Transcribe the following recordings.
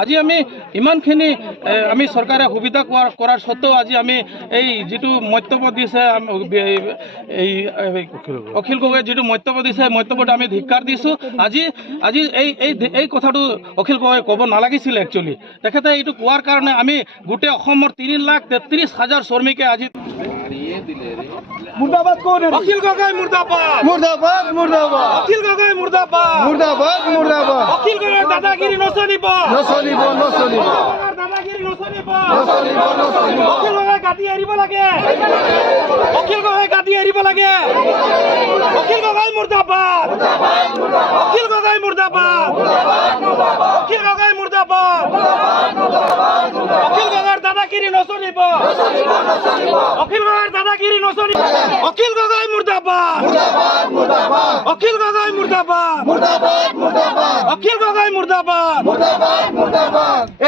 আজি আমি ইমানখিনি আমি চৰকাৰে সুবিধা কৰাৰ সত্ত্বেও আজি আমি এই যিটো মন্তব্য দিছে এই অখিল গগৈয়ে যিটো মন্তব্য দিছে মন্তব্যটো আমি ধিক্কাৰ দিছোঁ। আজি এই কথাটো অখিল গগৈয়ে ক'ব নালাগিছিল। একচুৱেলি তেখেতে এইটো কোৱাৰ কাৰণে আমি গোটেই অসমৰ 3,33,000 শ্ৰমিকে আজি মুৰ্দাবাদ কোন অখিল গগৈ মুৰ্দাবাদ মুৰ্দাবাদ মুৰ্দাবাদ অখিল গগৈ মুৰ্দাবাদ মুৰ্দাবাদ মুৰ্দাবাদ অখিল গগৈৰ দাদাগিৰি নচলিব নচলিব নচলিব দাদাগিৰি নচলিব নচলিব নচলিব অখিল গগৈ গাদি এৰিব লাগে অখিল গগৈ গাদি এৰিব লাগে অখিল গগৈ মুৰ্দাবাদ অখিল গগৈ মুৰ্দাবাদ অখিল গগৈ মুৰ্দাবাদ অখিল গগৈৰ দাদাগিৰি নচলিব অখিল গগৈৰ দাদাগিৰি নচলিব অখিল গগৈ মুৰ্দাবাদ অখিল গগৈ মুৰ্দাবাদ অখিল গগৈ মুৰ্দাবাদ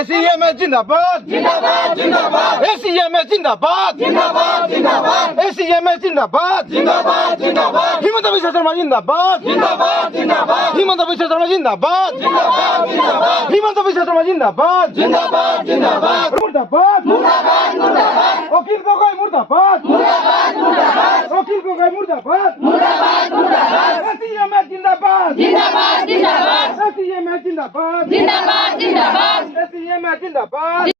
এসিএম জিন্দাবাদ জিন্দাবাদ জিন্দাবাদ এসিএম জিন্দাবাদ জিন্দাবাদ জিন্দাবাদ এসিএম জিন্দাবাদ জিন্দাবাদ জিন্দাবাদ হিমন্ত বিশ্ব শর্মা জিন্দাবাদ জিন্দাবাদ জিন্দাবাদ হিমন্ত বিশ্ব শর্মা জিন্দাবাদ জিন্দাবাদ জিন্দাবাদ হিমন্ত বিশ্ব শর্মা জিন্দাবাদ জিন্দাবাদ জিন্দাবাদ মুর্দাবাদ মুর্দাবাদ মুর্দাবাদ অখিল গগৈ মুর্দাবাদ মুর্দাবাদ মুর্দাবাদ অখিল গগৈ মুর্দাবাদ মুর্দাবাদ মুর্দাবাদ এসিএম জিন্দাবাদ জিন্দাবাদ জিন্দাবাদ এসিএম জিন্দাবাদ জিন্দাবাদ জিন্দাবাদ এসিএম জিন্দাবাদ